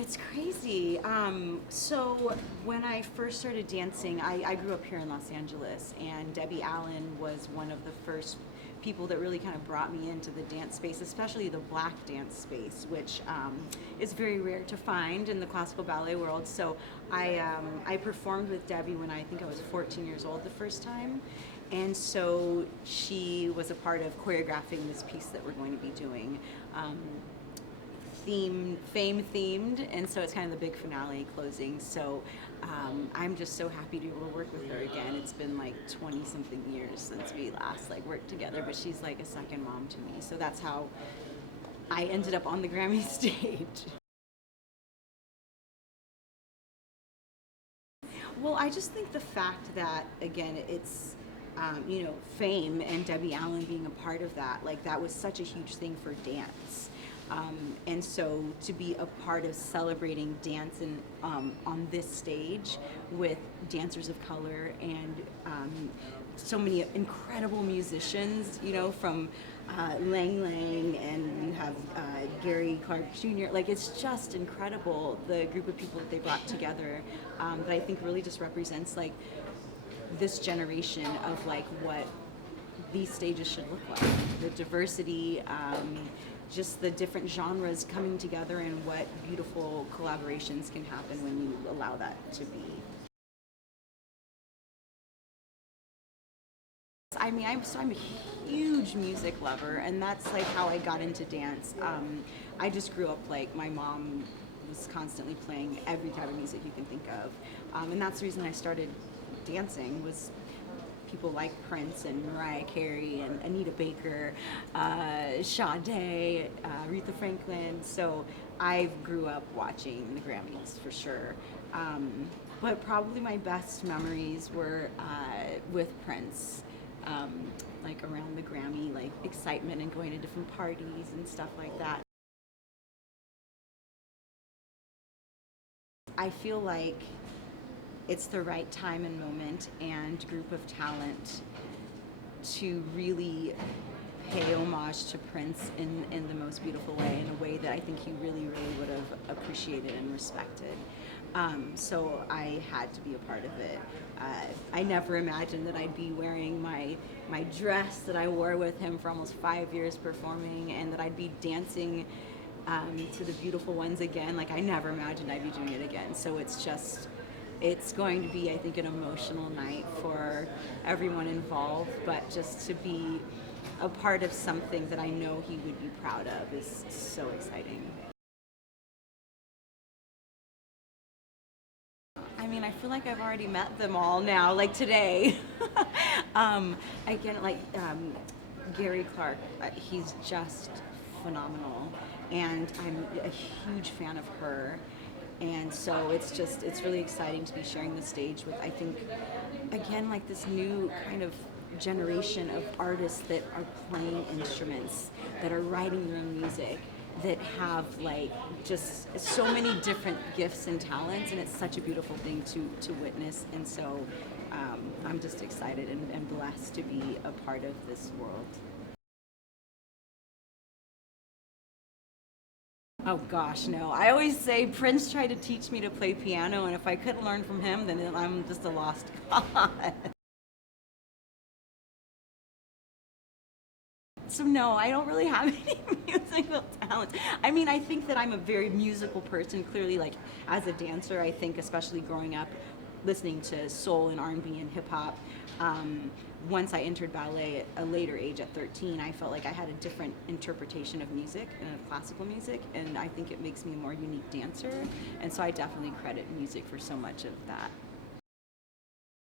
It's crazy. So when I first started dancing, I grew up here in Los Angeles, and Debbie Allen was one of the first people that really kind of brought me into the dance space, especially the black dance space, which is very rare to find in the classical ballet world. So I performed with Debbie when I think I was 14 years old the first time. And so she was a part of choreographing this piece that we're going to be doing. Fame themed, and so it's kind of the big finale closing. So I'm just so happy to be able to work with her again. It's been like 20 something years since we last worked together, but she's like a second mom to me. So that's how I ended up on the Grammy stage. Well, I just think the fact that, again, it's fame and Debbie Allen being a part of that, like that was such a huge thing for dance. And so to be a part of celebrating dance on this stage with dancers of color and so many incredible musicians, from Lang Lang, and you have Gary Clark Jr. Like, it's just incredible, the group of people that they brought together, that I think really just represents like this generation of like what these stages should look like. The diversity, just the different genres coming together, and what beautiful collaborations can happen when you allow that to be. I mean, I'm a huge music lover, and that's like how I got into dance. I just grew up like my mom was constantly playing every type of music you can think of, and that's the reason I started dancing, was people like Prince and Mariah Carey and Anita Baker, Sade, Aretha Franklin. So I grew up watching the Grammys for sure. But probably my best memories were with Prince, like around the Grammy, like excitement and going to different parties and stuff like that. I feel like it's the right time and moment and group of talent to really pay homage to Prince in the most beautiful way, in a way that I think he really, really would have appreciated and respected. So I had to be a part of it. I never imagined that I'd be wearing my dress that I wore with him for almost 5 years performing, and that I'd be dancing to the beautiful ones again. Like, I never imagined I'd be doing it again. So it's going to be, I think, an emotional night for everyone involved, but just to be a part of something that I know he would be proud of is so exciting. I mean, I feel like I've already met them all now, like today. Again, like Gary Clark, he's just phenomenal, and I'm a huge fan of her. And so it's really exciting to be sharing the stage with, I think, again, like this new kind of generation of artists that are playing instruments, that are writing their own music, that have like just so many different gifts and talents, and it's such a beautiful thing to witness. And so I'm just excited and blessed to be a part of this world. Oh gosh, no. I always say Prince tried to teach me to play piano, and if I couldn't learn from him, then I'm just a lost cause. So no, I don't really have any musical talent. I mean, I think that I'm a very musical person. Clearly, like as a dancer, I think, especially growing up listening to soul and R&B and hip hop. Once I entered ballet at a later age, at 13, I felt like I had a different interpretation of music and of classical music, and I think it makes me a more unique dancer. And so I definitely credit music for so much of that.